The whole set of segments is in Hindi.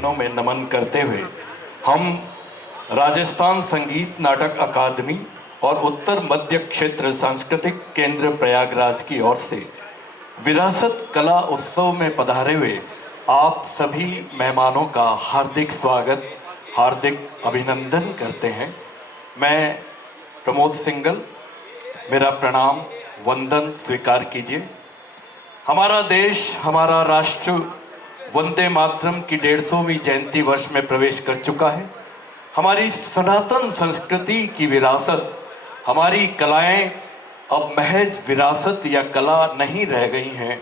चरणों में नमन करते हुए हम राजस्थान संगीत नाटक अकादमी और उत्तर मध्य क्षेत्र सांस्कृतिक केंद्र प्रयागराज की ओर से विरासत कला उत्सव में पधारे हुए आप सभी मेहमानों का हार्दिक स्वागत, हार्दिक अभिनंदन करते हैं। मैं प्रमोद सिंगल, मेरा प्रणाम वंदन स्वीकार कीजिए। हमारा देश, हमारा राष्ट्र वंदे मातरम की 150वीं जयंती वर्ष में प्रवेश कर चुका है। हमारी सनातन संस्कृति की विरासत, हमारी कलाएं अब महज विरासत या कला नहीं रह गई हैं।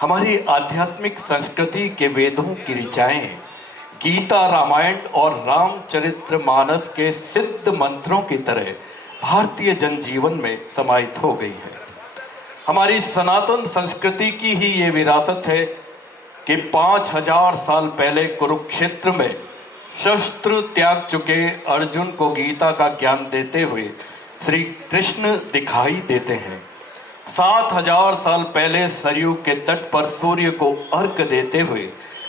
हमारी आध्यात्मिक संस्कृति के वेदों की ऋचाएं गीता, रामायण और रामचरितमानस के सिद्ध मंत्रों की तरह भारतीय जनजीवन में समाहित हो गई है। हमारी सनातन संस्कृति की ही ये विरासत है कि 5000 साल पहले कुरुक्षेत्र में शस्त्र त्याग चुके अर्जुन को गीता का ज्ञान देते हुए श्री कृष्ण दिखाई देते हैं। 7000 साल पहले सरयू के तट पर सूर्य को अर्घ देते हुए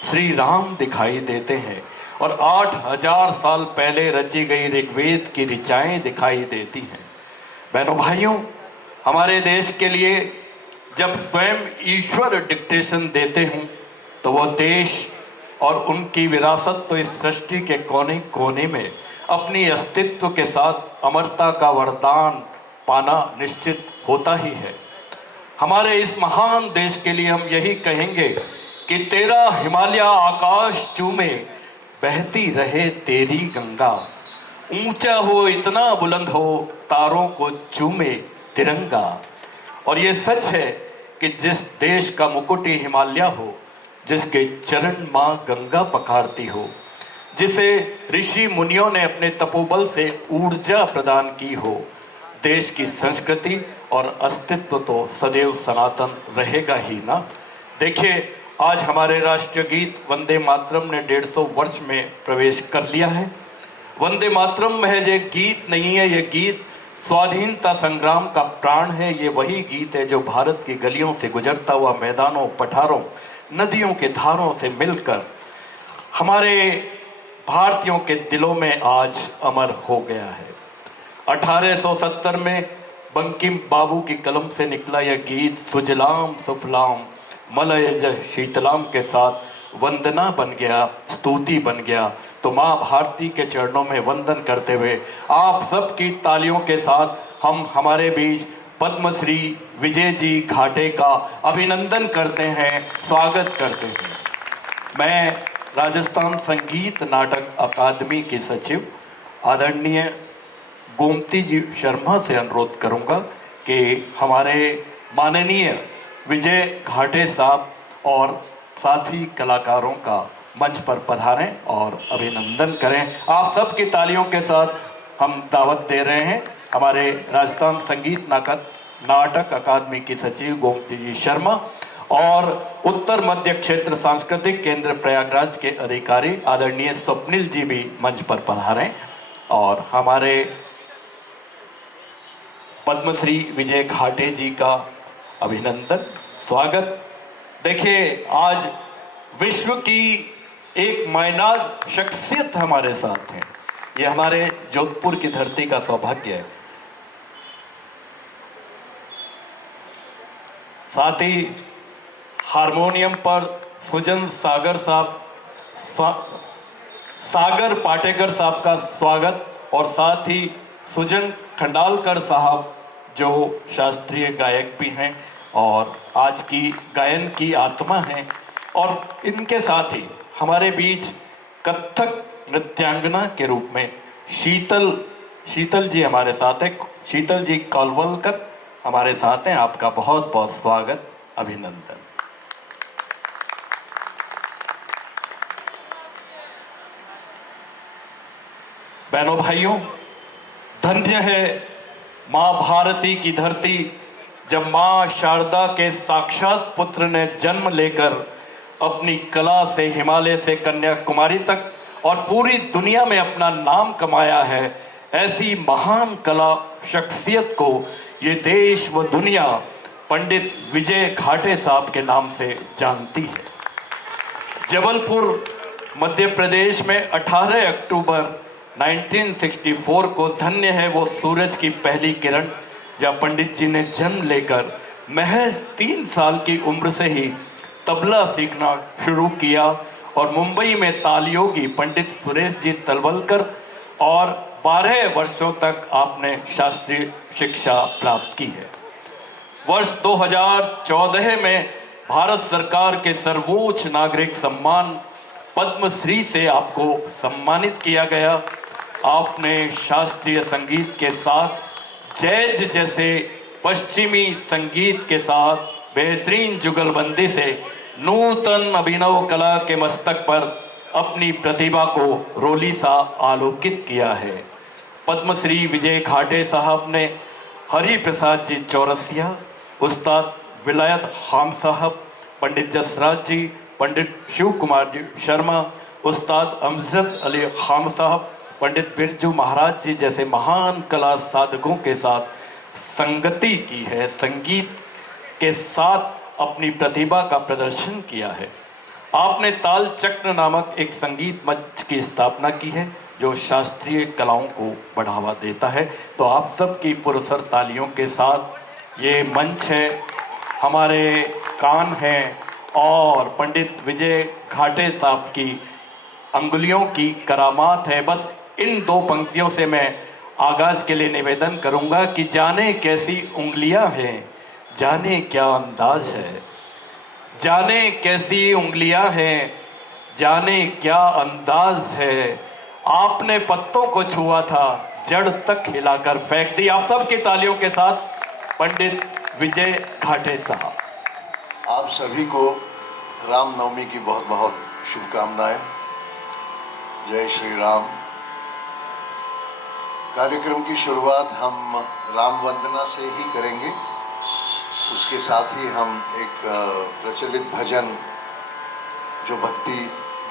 श्री राम दिखाई देते हैं और 8000 साल पहले रची गई ऋग्वेद की ऋचाएं दिखाई देती हैं। बहनों भाइयों, हमारे देश के लिए जब स्वयं ईश्वर डिक्टेशन देते हों तो वह देश और उनकी विरासत तो इस सृष्टि के कोने कोने में अपनी अस्तित्व के साथ अमरता का वरदान पाना निश्चित होता ही है। हमारे इस महान देश के लिए हम यही कहेंगे कि तेरा हिमालय आकाश चूमे, बहती रहे तेरी गंगा, ऊंचा हो इतना बुलंद हो, तारों को चूमे तिरंगा। और ये सच है कि जिस देश का मुकुट ही हिमालय हो, जिसके चरण माँ गंगा पखारती हो, जिसे ऋषि मुनियों ने अपने तपोबल से ऊर्जा प्रदान की हो, देश की संस्कृति और अस्तित्व तो सदैव सनातन रहेगा ही ना। देखिए, आज हमारे राष्ट्रीय गीत वंदे मातरम ने 150 वर्ष में प्रवेश कर लिया है। वंदे मातरम महज एक गीत नहीं है, ये गीत स्वाधीनता संग्राम का प्राण है। ये वही गीत है जो भारत की गलियों से गुजरता हुआ मैदानों, पठारों, नदियों के धारों से मिलकर हमारे भारतीयों के दिलों में आज अमर हो गया है। 1870 में बंकिम बाबू की कलम से निकला यह गीत सुजलाम सुफलाम मलयज शीतलाम के साथ वंदना बन गया, स्तुति बन गया। तो माँ भारती के चरणों में वंदन करते हुए आप सबकी तालियों के साथ हम हमारे बीच पद्मश्री विजय जी घाटे का अभिनंदन करते हैं, स्वागत करते हैं। मैं राजस्थान संगीत नाटक अकादमी के सचिव आदरणीय गोमती जी शर्मा से अनुरोध करूंगा कि हमारे माननीय विजय घाटे साहब और साथी कलाकारों का मंच पर पधारें और अभिनंदन करें। आप सबकी तालियों के साथ हम दावत दे रहे हैं हमारे राजस्थान संगीत नाटक अकादमी की सचिव गोमती जी शर्मा और उत्तर मध्य क्षेत्र सांस्कृतिक केंद्र प्रयागराज के अधिकारी आदरणीय स्वप्निल जी भी मंच पर पधारें और हमारे पद्मश्री विजय घाटे जी का अभिनंदन, स्वागत। देखिए, आज विश्व की एक मायनाज शख्सियत हमारे साथ हैं। ये हमारे जोधपुर की धरती का सौभाग्य है। साथ ही हारमोनियम पर सुजन सागर साहब, सागर पाटेकर साहब का स्वागत और साथ ही सुजन खंडालकर साहब जो शास्त्रीय गायक भी हैं और आज की गायन की आत्मा हैं। और इनके साथ ही हमारे बीच कथक नृत्यांगना के रूप में शीतल जी हमारे साथ हैं। शीतल जी कौलवलकर हमारे साथ हैं। आपका बहुत बहुत स्वागत, अभिनंदन। बहनों भाइयों, धन्य है माँ भारती की धरती, जब माँ शारदा के साक्षात पुत्र ने जन्म लेकर अपनी कला से हिमालय से कन्याकुमारी तक और पूरी दुनिया में अपना नाम कमाया है। ऐसी महान कला शख्सियत को ये देश व दुनिया पंडित विजय घाटे साहब के नाम से जानती है। जबलपुर मध्य प्रदेश में 18 अक्टूबर 1964 को धन्य है वो सूरज की पहली किरण, जहाँ पंडित जी ने जन्म लेकर महज 3 साल की उम्र से ही तबला सीखना शुरू किया और मुंबई में तालयोगी पंडित सुरेश जी तलवलकर और 12 वर्षों तक आपने शास्त्रीय शिक्षा प्राप्त की है। वर्ष 2014 में भारत सरकार के सर्वोच्च नागरिक सम्मान पद्मश्री से आपको सम्मानित किया गया। आपने शास्त्रीय संगीत के साथ जैज जैसे पश्चिमी संगीत के साथ बेहतरीन जुगलबंदी से नूतन अभिनव कला के मस्तक पर अपनी प्रतिभा को रोली सा आलोकित किया है। पद्मश्री विजय घाटे साहब ने हरि प्रसाद जी चौरसिया, उस्ताद विलायत खान साहब, पंडित जसराज जी, पंडित शिव कुमार जी शर्मा, उस्ताद अमजद अली खान साहब, पंडित बिरजू महाराज जी जैसे महान कला साधकों के साथ संगति की है, संगीत के साथ अपनी प्रतिभा का प्रदर्शन किया है। आपने ताल चक्र नामक एक संगीत मंच की स्थापना की है जो शास्त्रीय कलाओं को बढ़ावा देता है। तो आप सबकी पुरस्कार तालियों के साथ ये मंच है, हमारे कान हैं और पंडित विजय घाटे साहब की अंगुलियों की करामात है। बस इन 2 पंक्तियों से मैं आगाज के लिए निवेदन करूंगा कि जाने कैसी उंगलियां हैं, जाने क्या अंदाज है, जाने कैसी उंगलियां हैं, जाने क्या अंदाज है, आपने पत्तों को छुआ था, जड़ तक हिलाकर फेंक दी। आप सबकी तालियों के साथ पंडित विजय घाटे साहब। आप सभी को रामनवमी की बहुत बहुत शुभकामनाएं। जय श्री राम। कार्यक्रम की शुरुआत हम राम वंदना से ही करेंगे। उसके साथ ही हम एक प्रचलित भजन जो भक्ति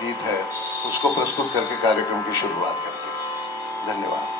गीत है उसको प्रस्तुत करके कार्यक्रम की शुरुआत करते हैं। धन्यवाद।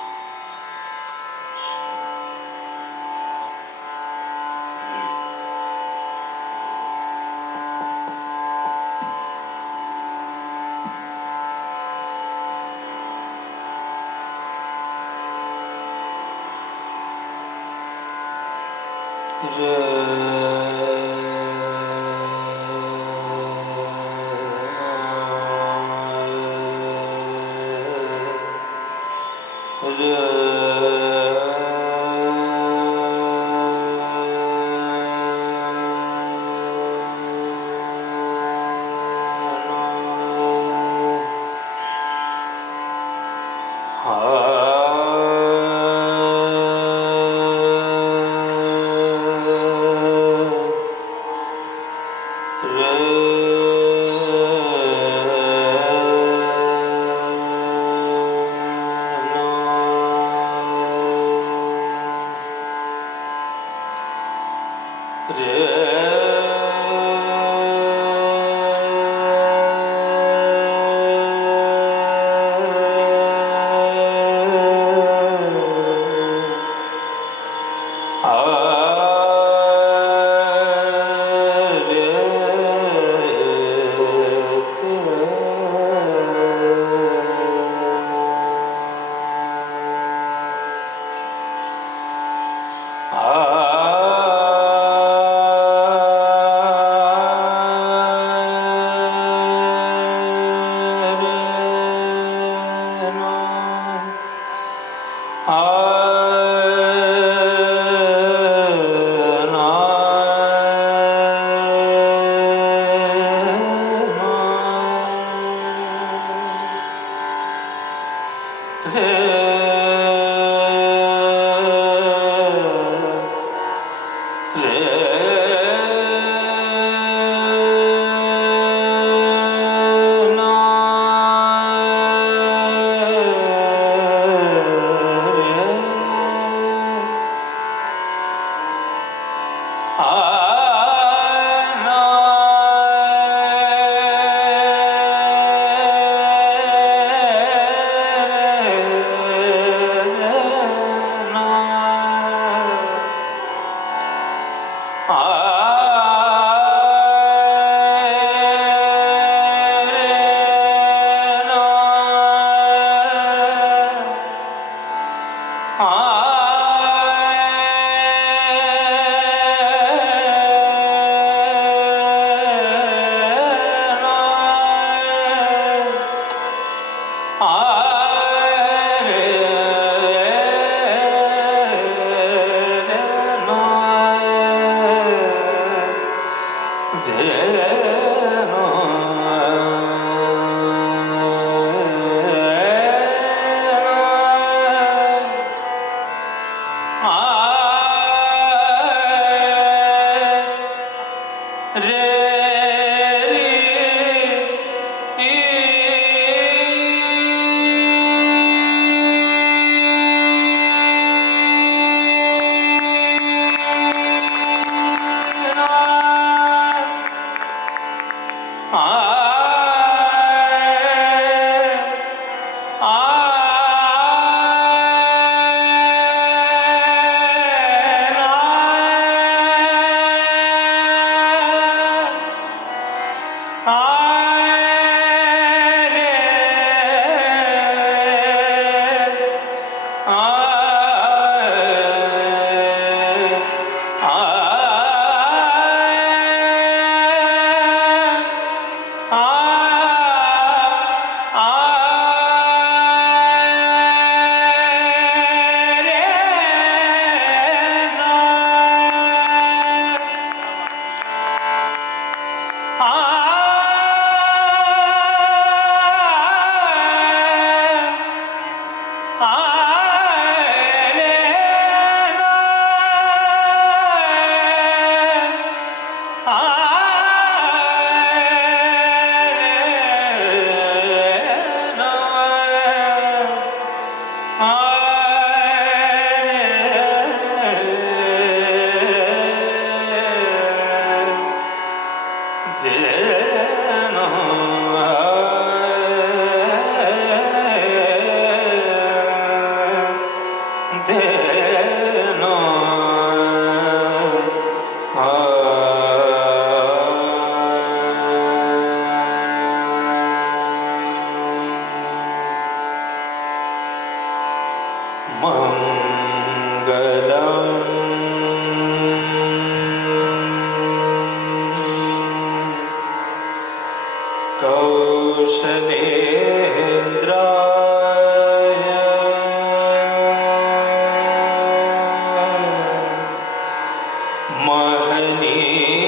महनीय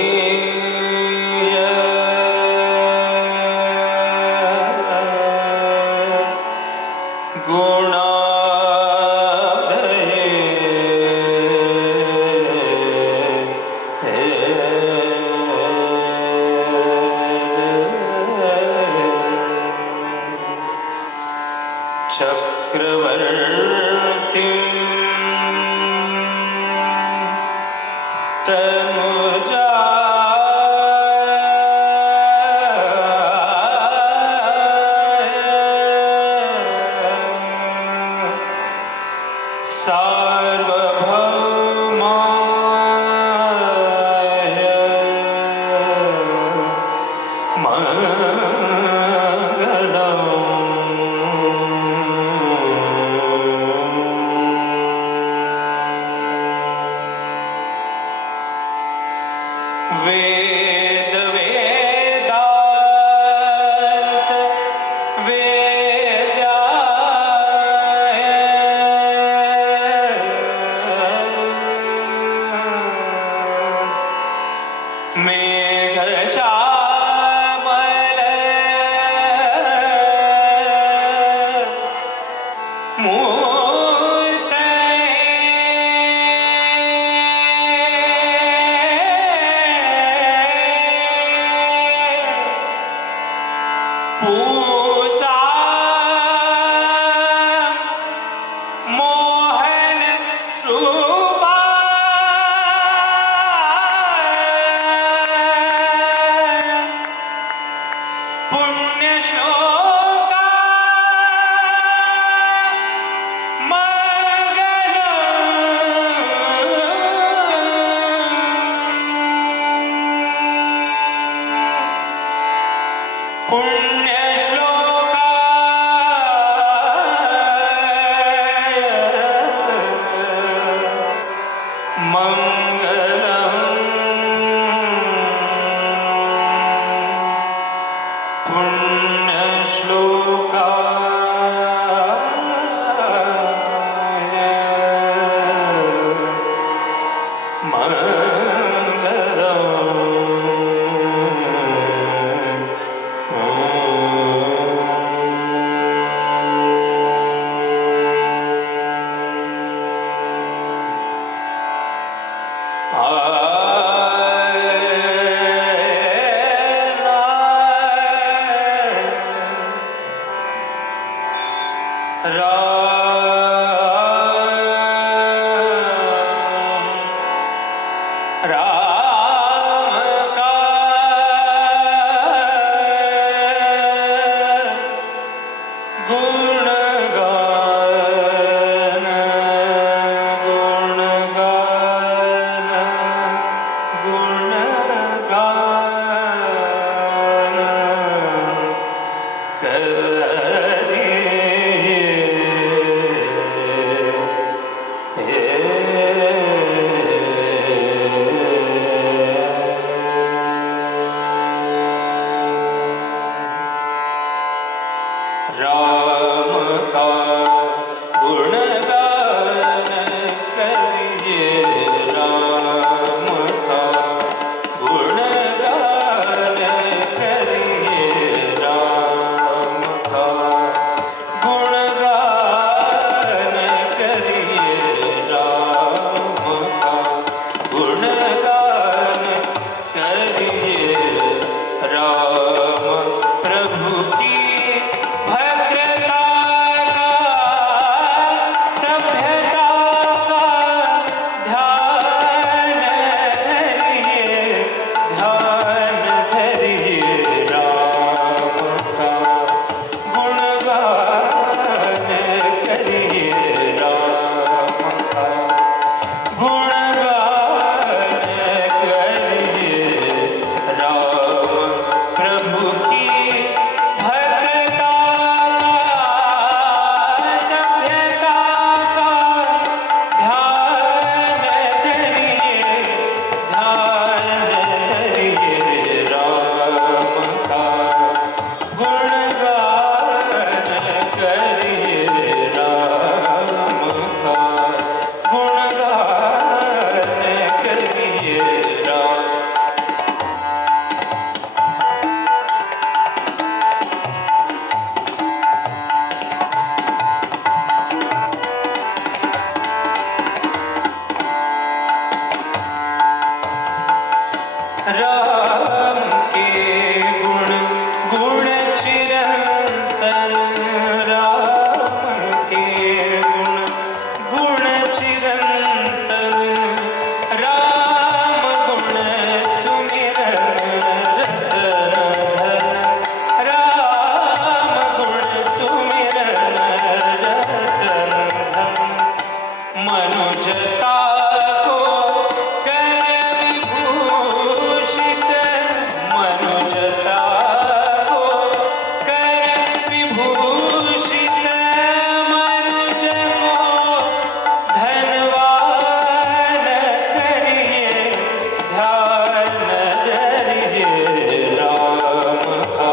चक्रवर्ती तनुजा वेद वेदांत वेद्याय मेघश्यामल पूसा मोहन रूपा पुण्यश्लोका पुण्यश्लोका मङ्गलम् पुण्यश्लोका राम का गुणगान गुणगान गुणगान करे राम के गुण गुण चिरंतन राम के गुण गुण चिरंतन राम गुण सुमिरन रतन धन राम गुण सुमिरन रतन धन मनुजता को कर विभूषित मनुजता को कर विभूषित मनुज को धनवान करिए ध्यान धरिए राम का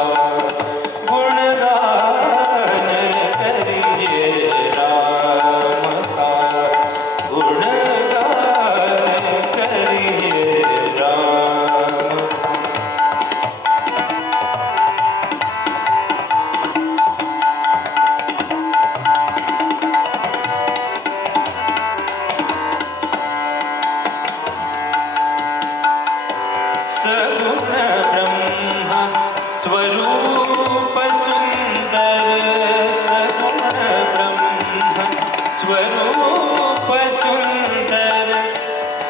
गुणगान करिए राम का गुणगान करिए राम सगुण ब्रह्म स्वरूप सुंदर सगुण ब्रह्म स्वरूप सुंदर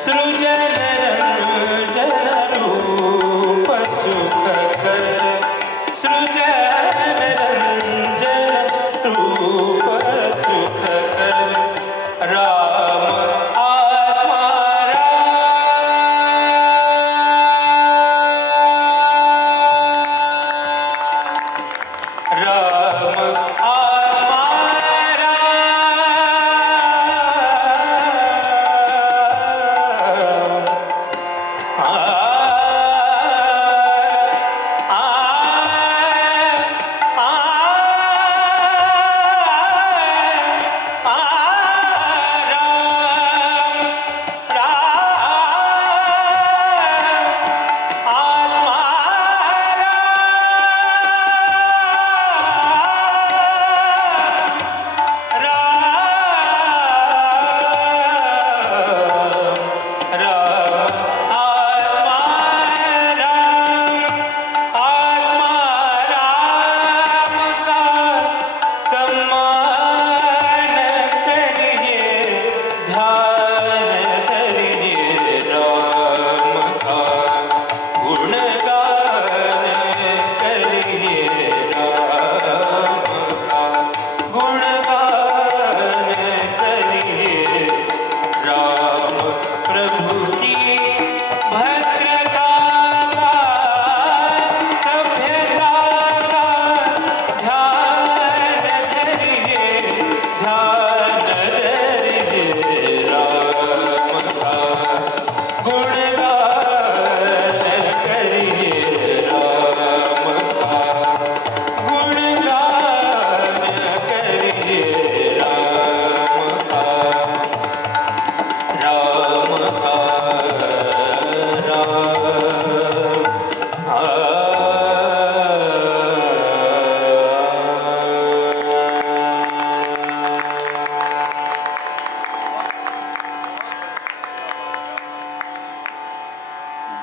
सृजन रंजन रूप सुखकर सृजन रंजन रूप सुखकर राम आत्मा राम आत्मा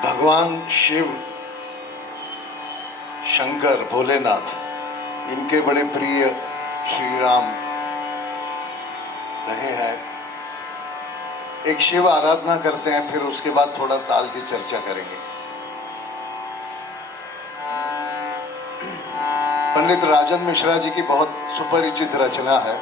भगवान शिव, शंकर, भोलेनाथ, इनके बड़े प्रिय श्री राम रहे हैं। एक शिव आराधना करते हैं, फिर उसके बाद थोड़ा ताल की चर्चा करेंगे। पंडित राजन मिश्रा जी की बहुत सुपरिचित रचना है।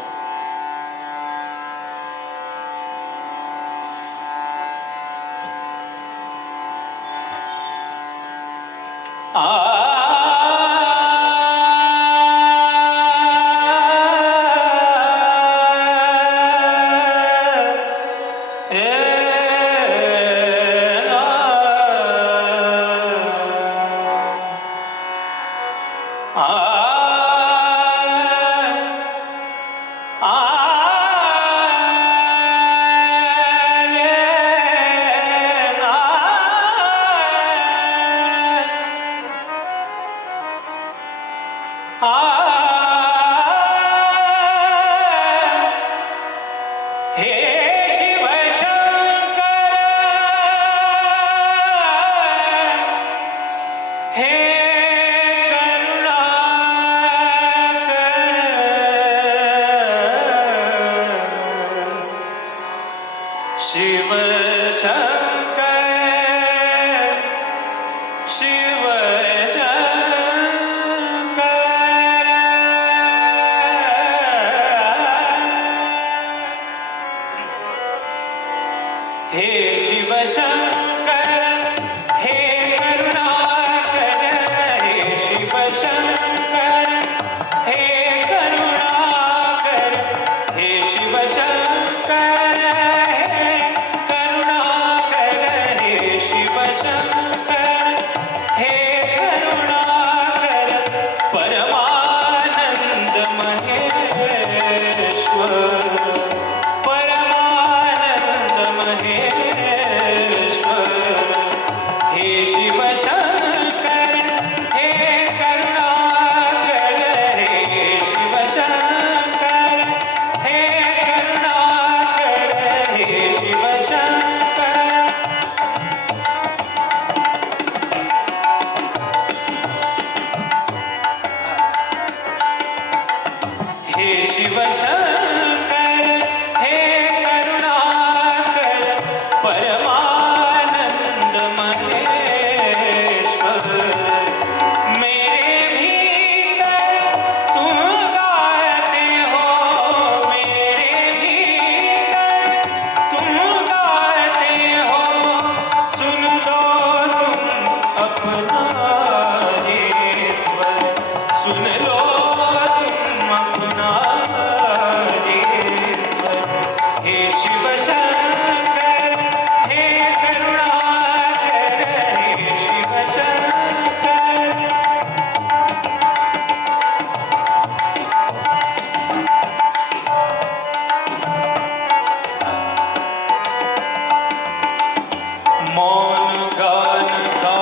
मौन गान का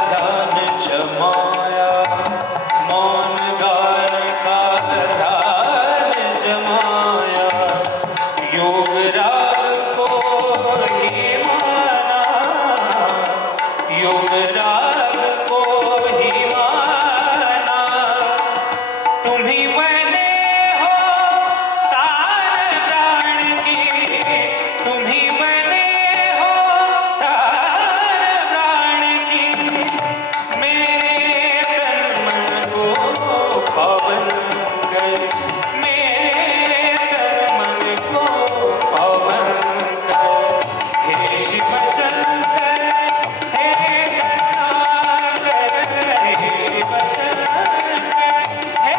ध्यान जमाया, मौन गान का ध्यान जमाया, योग राग को ही माना, योग राग को ही माना। तुम ही बने हो तार प्राण की, तुम ही बने हो तार प्राण की। मेरे तन मन को पावन कर, मेरे तन मन को पावन कर। हे शिव शंकर, हे करुणाकर, हे शिव शंकर, हे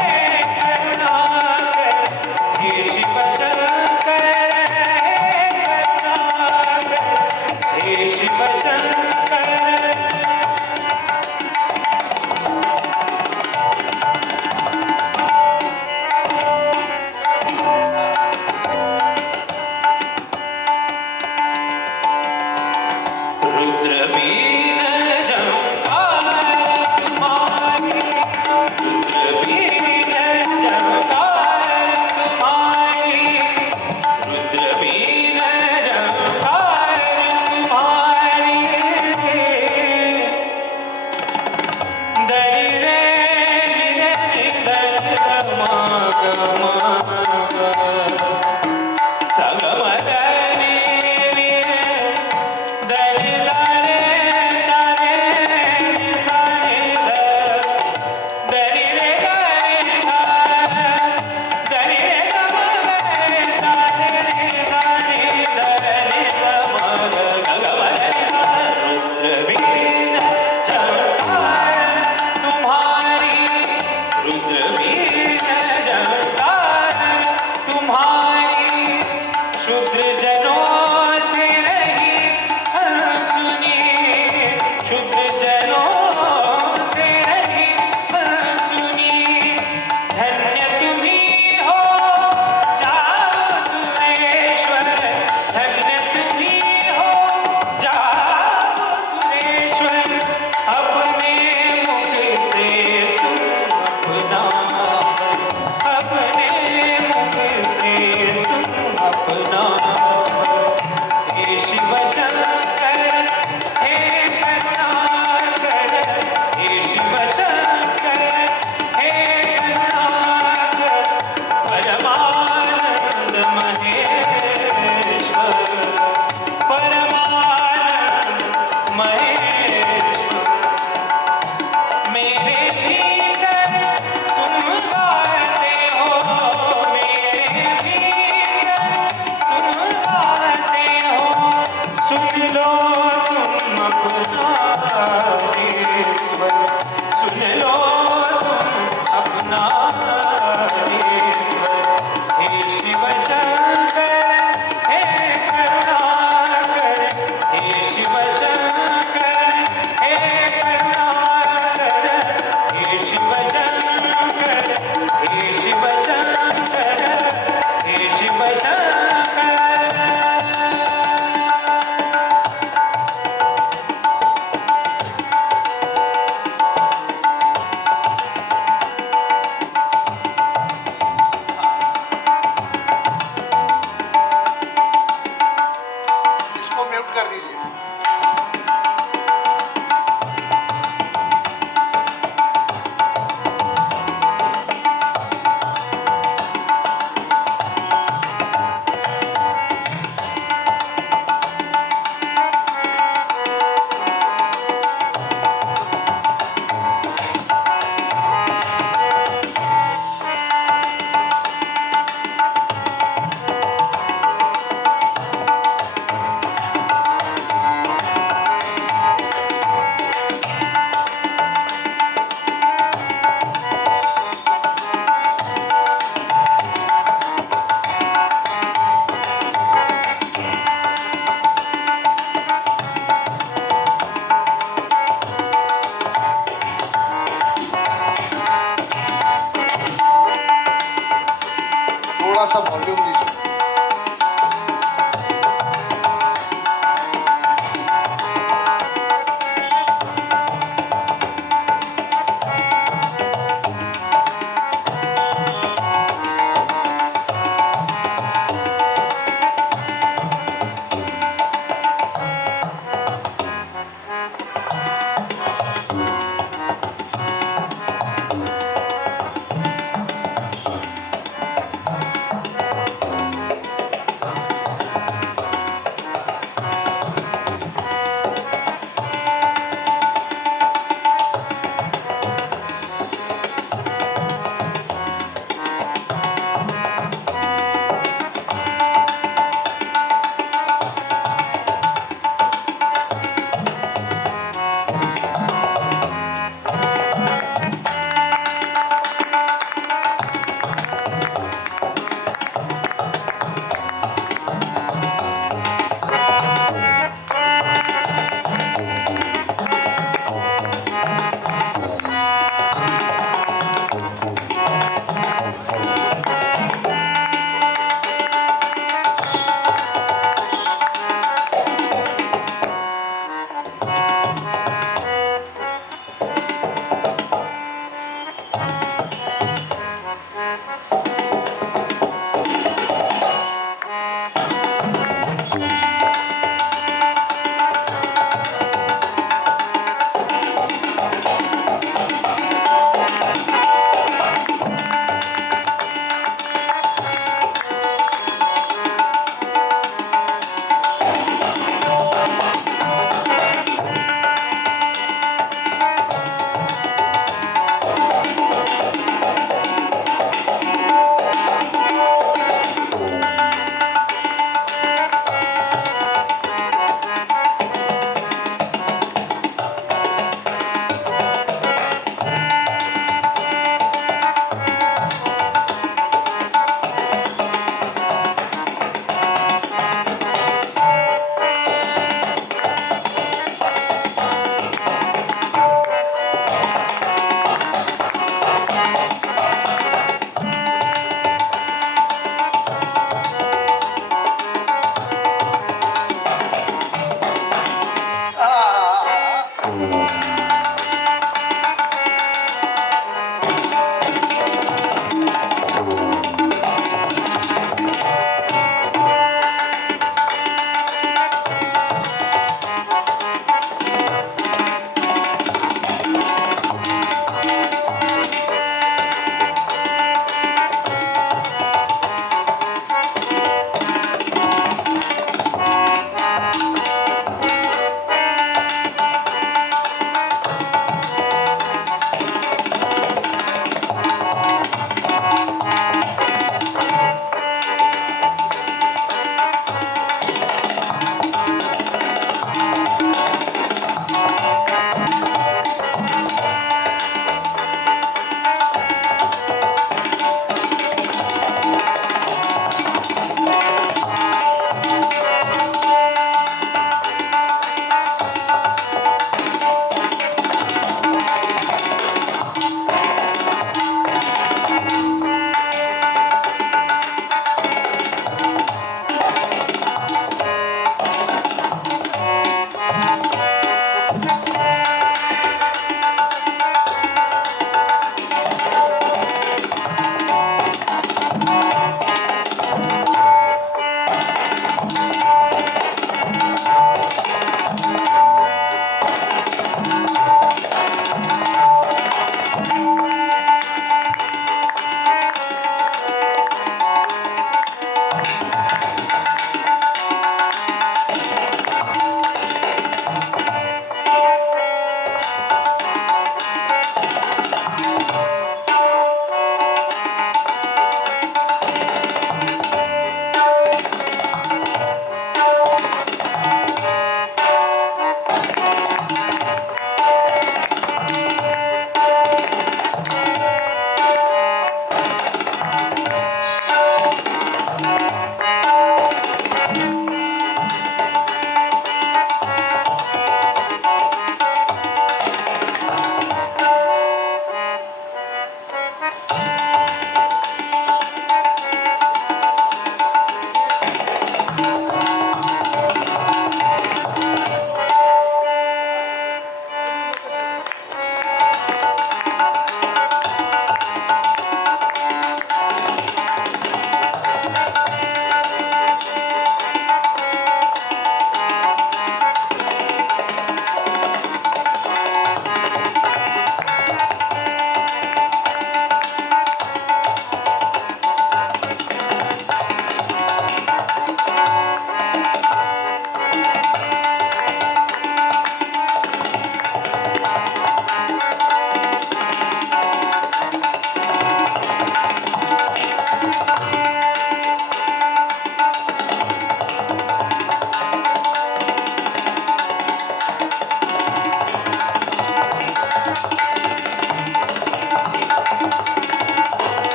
करुणाकर, हे शिव शंकर, हे करुणाकर, हे शिव शंकर। रुद्रबीन झंकार तुम्हारी, रुद्रबीन झंकार तुम्हारी, रुद्रबीन झंकार तुम्हारी। दरि रे नि रे नि ध नि ध मा ग मा ग। सा ग म ग नि नि ध नि सा रे सा रे नि सा नि ध। ध नि रे ग रे सा, ध नि रे ग म ग रे सा रे नि सा नि ध नि ध म ग ग ग म रे सा। रुद्रबीन झंकार तुम्हारी, रुद्रबीन झंकार तुम्हारी। शूद्र जनों से रही अनसुनी, शूद्र जनों से रही अनसुनी। धन्य तुम्ही हो जाओ सुरेश्वर, धन्य तुम्ही हो जाओ सुरेश्वर। अपने मुख से सुन अपना स्वर, अपने मुख से सुन अपना स्वर। हे शिव शंकर, हे करुणाकर, हे शिव शंकर, हे करुणाकर। परमानंद महेश्वर, परमानंद महेश्वर। मेरे भीतर तुम गाते हो, मेरे भीतर तुम गाते हो। सुन लो तुम अपना ईश्वर, सुन लो तुम अपना ईश्वर। हे शिव शंकर, हे करुणाकर, हे शिव शंकर,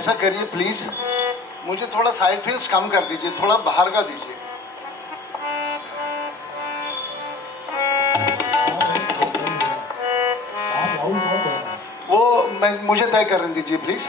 ऐसा करिए प्लीज, मुझे थोड़ा साइड फील्स कम कर दीजिए, थोड़ा बाहर का दीजिए। वो मुझे तय करने दीजिए प्लीज।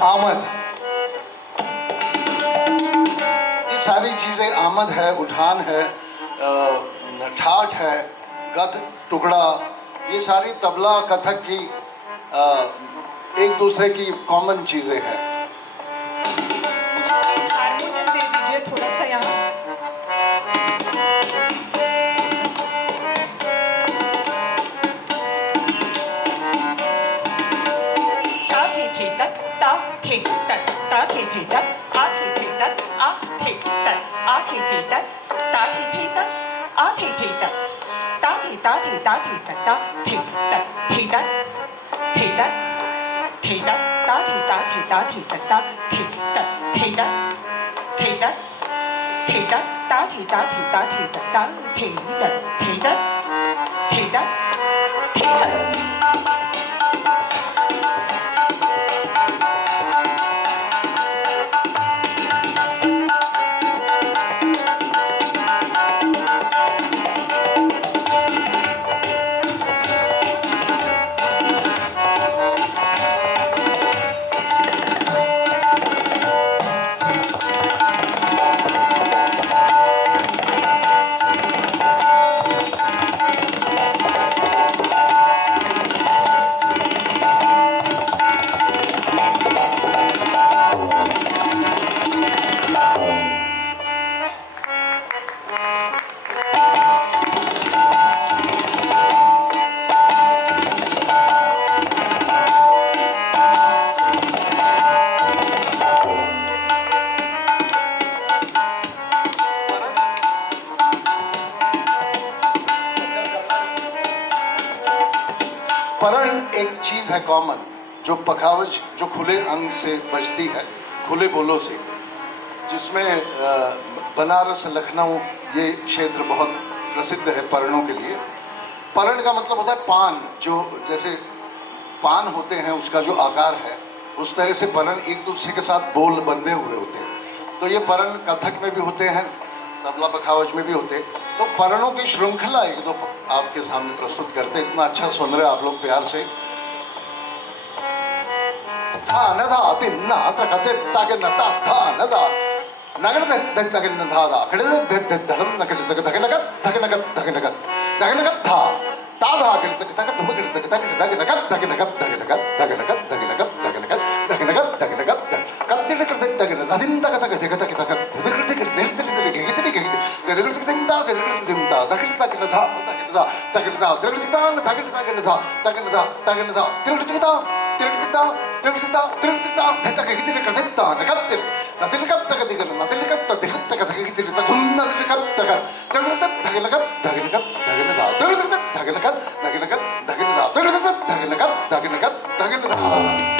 आमद, ये सारी चीजें आमद है, उठान है, ठाठ है, गत टुकड़ा, ये सारी तबला कथक की एक दूसरे की कॉमन चीजें हैं। हारमोनियम दे दीजिए थोड़ा सा यहाँ। ता थे तक ता थे तक ता थे तक आ थे तक आ थे तक आ थे तक ता थे तक आ थे तक ता थे तक ता थे तक ता थे तक थे तक थे तक थे तक ता थे ता थे तक ता थे तक थे तक थे तक थे तक ता थे ता थे तक ता थे तक थे तक थे तक थे तक। परण एक चीज है कॉमन, जो पखावज जो खुले अंग से बजती है, खुले बोलों से, जिसमें बनारस लखनऊ ये क्षेत्र बहुत प्रसिद्ध है परणों के लिए। परण का मतलब होता है पान, जो जैसे पान होते हैं उसका जो आकार है, उस तरह से परण एक दूसरे के साथ बोल बंधे हुए होते हैं। तो ये परण कथक में भी होते हैं, तबला पखावज में भी होते हैं। तो परणों की श्रृंखला एक दो आपके सामने प्रस्तुत करते, इतना अच्छा सुन रहे आप लोग प्यार से। था न धा तिन्ना त्रकते ताके न ता था न दा नगड़ दे तके न धा दा कड़े दे धगम न कड़े तके धके नगत धके नगत धके नगत धके नगत था ता धा कड़े तके तके धुम कड़े तके तके धके नगत धके नगत धके नगत धके नगत धके नगत धके नगत धके नगत धके नगत कत्ते न करते तके न दिन तक तके तके तके तके धके तके दिल दिल दिल गे गे गे गे गे दिन ता गे दिन ता धके तके न धा तके न धा धके न धा धके तके न धा तके न धा तके न धा तके न धा तिरकता तिरकता तिरकता धता के कितने कर देता नकत नतिल कब तक दिगन नतिल कब तक दिखत तक के कितने तक हुन नतिल कब तक तिरकता धगे लगब धगे लगब धगे लगा तिरकता धगे लगब धगे लगब धगे लगा तिरकता धगे लगब धगे लगब धगे लगा।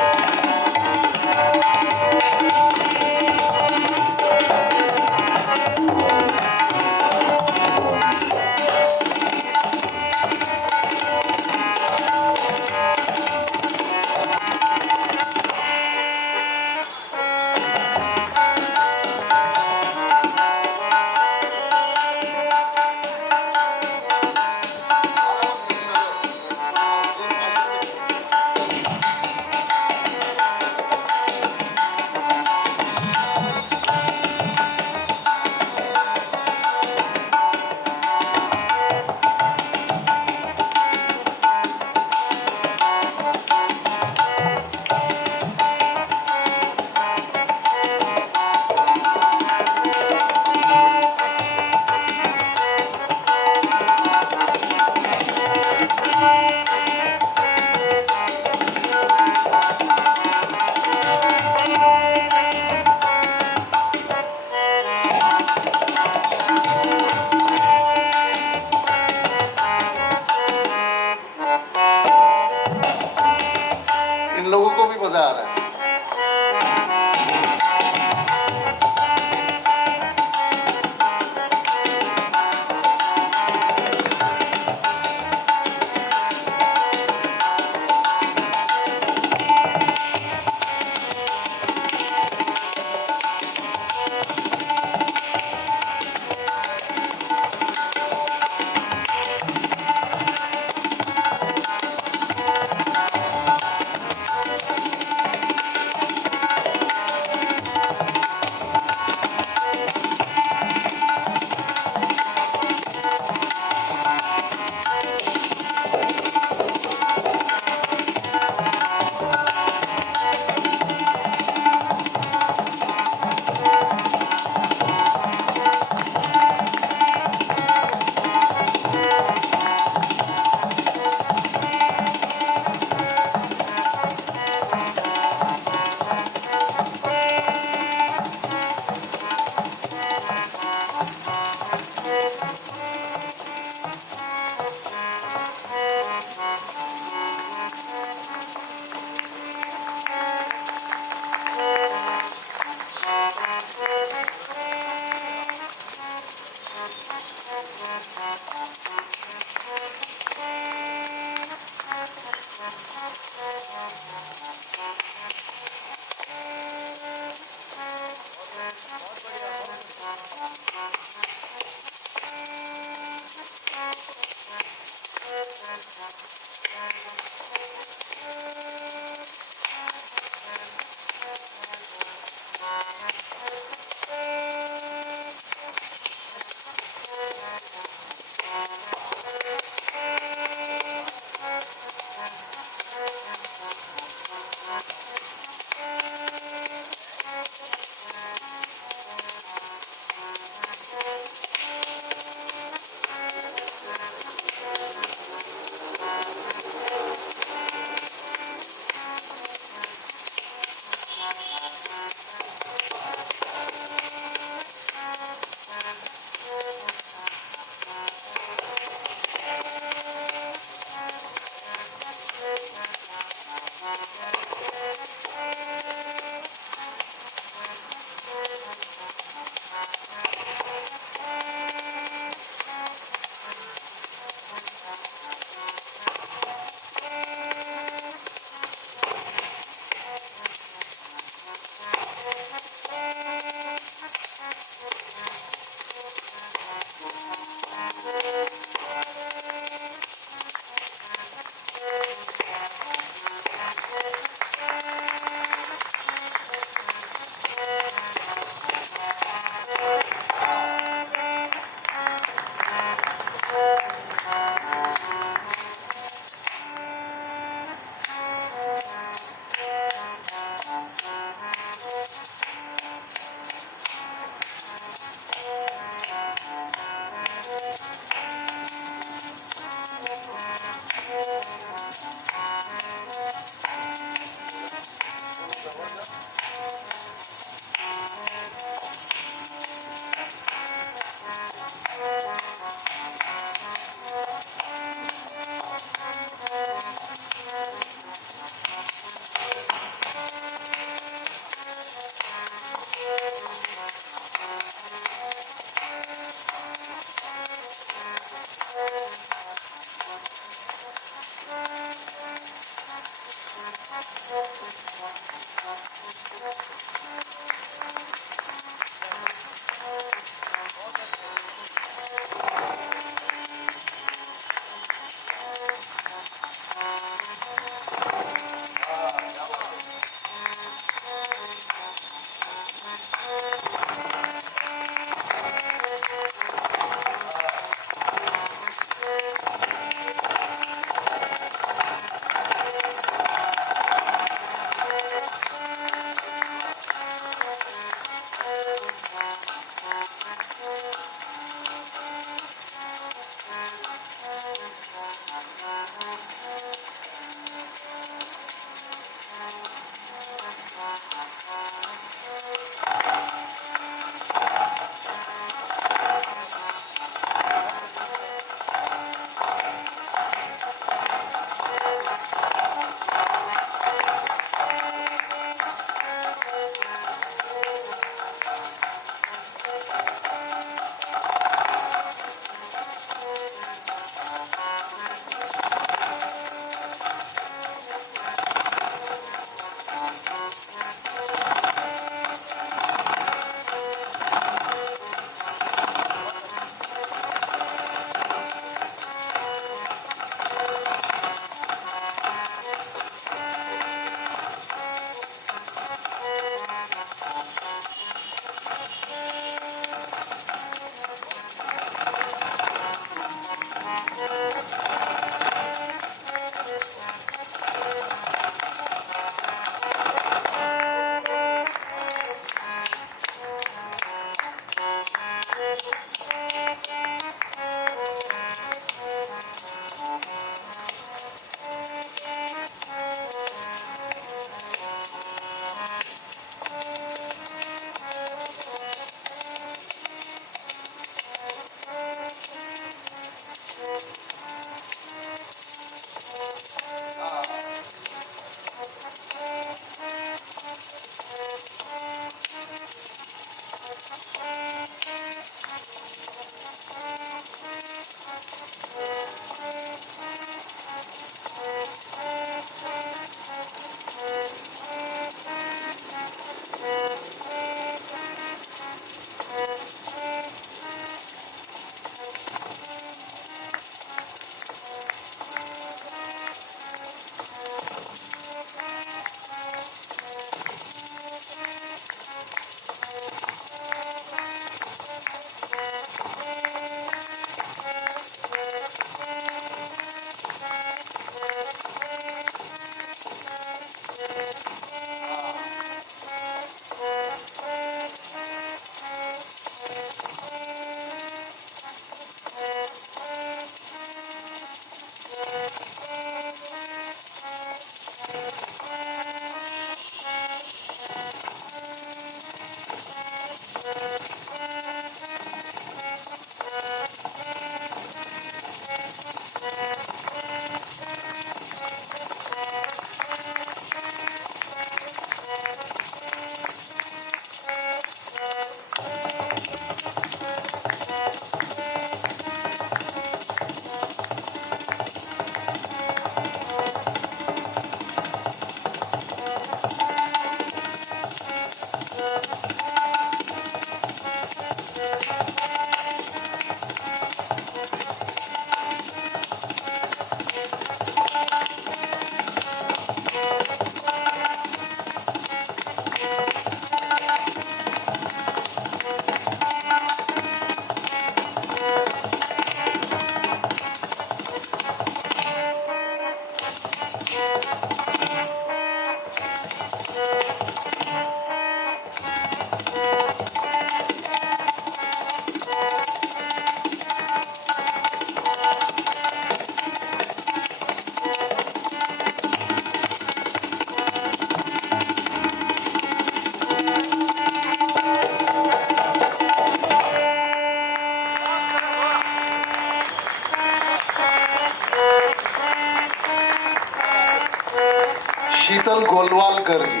शीतल गोलवालकर जी।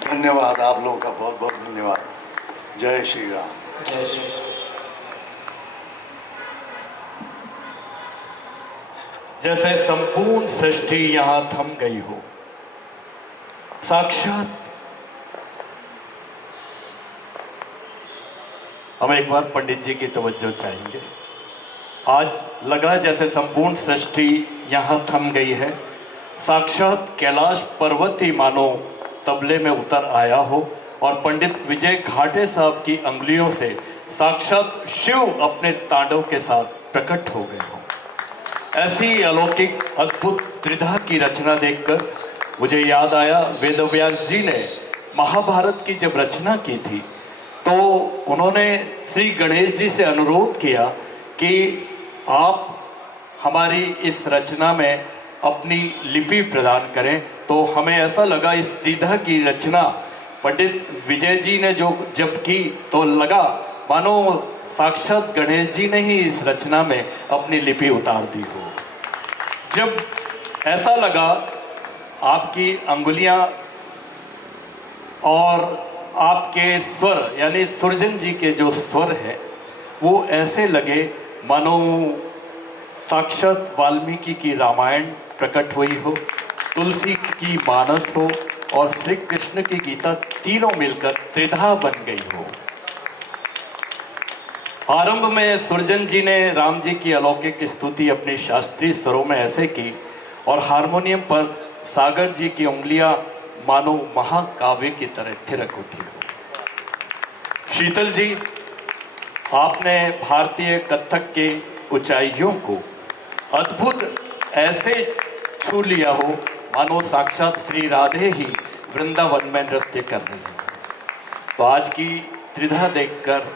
धन्यवाद, आप लोगों का बहुत बहुत धन्यवाद। जय श्री राम। जय श्री राम। जैसे संपूर्ण सृष्टि यहां थम गई हो, साक्षात हम एक बार पंडित जी की तवज्जो चाहेंगे। आज लगा जैसे संपूर्ण सृष्टि यहां थम गई है, साक्षात कैलाश पर्वत ही मानो तबले में उतर आया हो और पंडित विजय घाटे साहब की अंगुलियों से साक्षात शिव अपने तांडव के साथ प्रकट हो गए हो। ऐसी अलौकिक अद्भुत त्रिधा की रचना देखकर मुझे याद आया, वेदव्यास जी ने महाभारत की जब रचना की थी तो उन्होंने श्री गणेश जी से अनुरोध किया कि आप हमारी इस रचना में अपनी लिपि प्रदान करें। तो हमें ऐसा लगा इस त्रिधा की रचना पंडित विजय जी ने जब की तो लगा मानो साक्षात गणेश जी ने ही इस रचना में अपनी लिपि उतार दी हो। जब ऐसा लगा आपकी अंगुलियां और आपके स्वर यानी सुरजन जी के जो स्वर है वो ऐसे लगे मानो साक्षात वाल्मीकि की रामायण प्रकट हुई हो, तुलसी की मानस हो और श्री कृष्ण की गीता, तीनों मिलकर त्रिधा बन गई हो। आरंभ में सुरजन जी ने राम जी की अलौकिक स्तुति अपने शास्त्रीय स्वरों में ऐसे की और हारमोनियम पर सागर जी की उंगलियां मानो महाकाव्य की तरह थिरक उठी हो। शीतल जी, आपने भारतीय कथक के ऊंचाइयों को अद्भुत ऐसे छू लिया हो मानो साक्षात श्री राधे ही वृंदावन में नृत्य कर रही हैं। तो आज की त्रिधा देखकर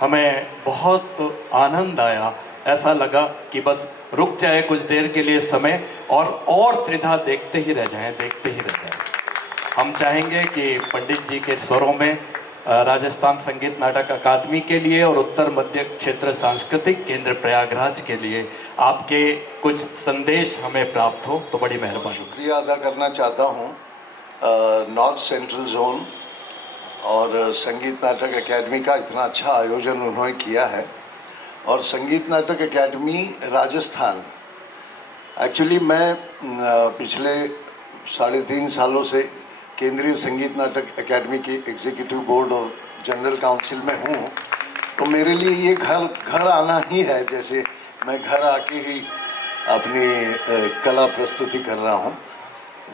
हमें बहुत आनंद आया। ऐसा लगा कि बस रुक जाए कुछ देर के लिए समय और त्रिधा देखते ही रह जाएं, देखते ही रह जाएं। हम चाहेंगे कि पंडित जी के स्वरों में राजस्थान संगीत नाटक अकादमी के लिए और उत्तर मध्य क्षेत्र सांस्कृतिक केंद्र प्रयागराज के लिए आपके कुछ संदेश हमें प्राप्त हो तो बड़ी मेहरबानी। शुक्रिया अदा करना चाहता हूँ नॉर्थ सेंट्रल जोन और संगीत नाटक एकेडमी का इतना अच्छा आयोजन उन्होंने किया है। और संगीत नाटक एकेडमी राजस्थान, एक्चुअली मैं पिछले 3.5 सालों से केंद्रीय संगीत नाटक एकेडमी की एग्जीक्यूटिव बोर्ड और जनरल काउंसिल में हूँ, तो मेरे लिए ये घर आना ही है, जैसे मैं घर आके ही अपनी कला प्रस्तुति कर रहा हूँ।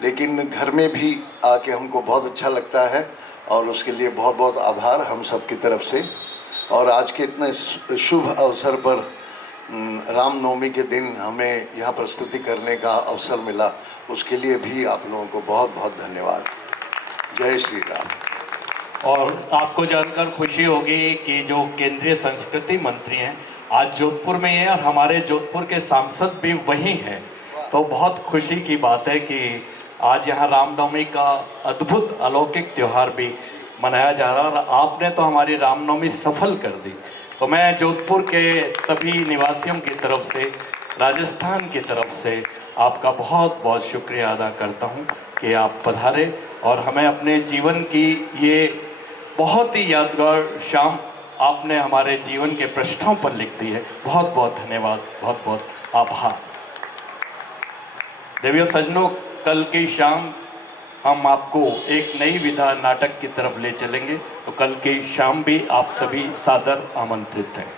लेकिन घर में भी आके हमको बहुत अच्छा लगता है और उसके लिए बहुत बहुत आभार हम सब की तरफ से। और आज के इतने शुभ अवसर पर रामनवमी के दिन हमें यहाँ प्रस्तुति करने का अवसर मिला, उसके लिए भी आप लोगों को बहुत बहुत धन्यवाद। जय श्री राम। और आपको जानकर खुशी होगी कि जो केंद्रीय संस्कृति मंत्री हैं आज जोधपुर में हैं और हमारे जोधपुर के सांसद भी वहीं हैं। तो बहुत खुशी की बात है कि आज यहाँ रामनवमी का अद्भुत अलौकिक त्यौहार भी मनाया जा रहा है और आपने तो हमारी रामनवमी सफल कर दी। तो मैं जोधपुर के सभी निवासियों की तरफ से, राजस्थान की तरफ से आपका बहुत बहुत शुक्रिया अदा करता हूँ कि आप पधारे और हमें अपने जीवन की ये बहुत ही यादगार शाम आपने हमारे जीवन के पृष्ठों पर लिख दी है। बहुत बहुत धन्यवाद, बहुत बहुत आभार। देवियों सज्जनों, कल की शाम हम आपको एक नई विधा नाटक की तरफ ले चलेंगे, तो कल की शाम भी आप सभी सादर आमंत्रित हैं।